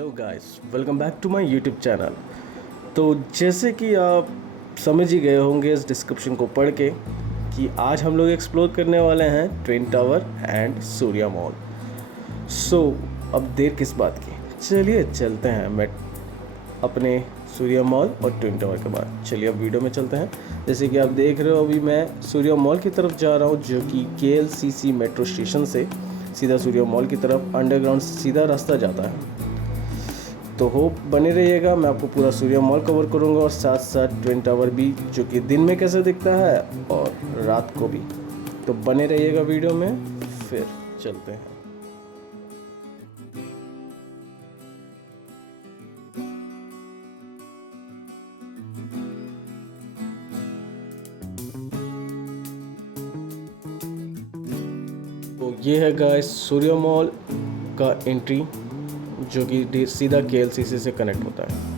Hello guys, welcome back to my YouTube channel. तो जैसे कि आप समझ ही गए होंगे इस डिस्क्रिप्शन को पढ़ के कि आज हम लोग एक्सप्लोर करने वाले हैं ट्विन टावर एंड सूर्या मॉल। सो अब देर किस बात की, चलिए चलते हैं मैं अपने सूर्या मॉल और ट्विन टावर के बाद। चलिए अब वीडियो में चलते हैं। जैसे कि आप देख रहे हो, अभी मैं सूर्या मॉल की तरफ जा रहा हूँ, जो कि KLCC मेट्रो स्टेशन से सीधा सूर्या मॉल की तरफ अंडरग्राउंड सीधा रास्ता जाता है। तो होप बने रहिएगा, मैं आपको पूरा सूर्या मॉल कवर करूँगा और साथ साथ ट्विन टावर भी, जो कि दिन में कैसे दिखता है और रात को भी। तो बने रहिएगा वीडियो में, फिर चलते हैं। तो ये है गाइस सूर्या मॉल का एंट्री, जो कि सीधा KLCC से कनेक्ट होता है।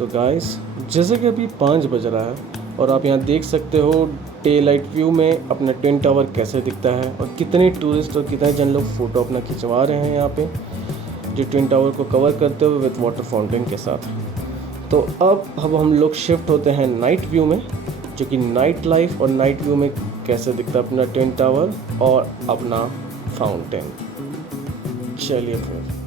सो गाइस, जैसे कि अभी 5 बज रहा है और आप यहाँ देख सकते हो डे लाइट व्यू में अपना ट्विन टावर कैसे दिखता है और कितने टूरिस्ट और कितने जन लोग फ़ोटो अपना खिंचवा रहे हैं यहाँ पे जो ट्विन टावर को कवर करते हुए विथ वाटर फाउंटेन के साथ। तो अब हम लोग शिफ्ट होते हैं नाइट व्यू में, जो कि नाइट लाइफ और नाइट व्यू में कैसे दिखता है अपना ट्विन टावर और अपना फाउंटेन। चलिए फिर।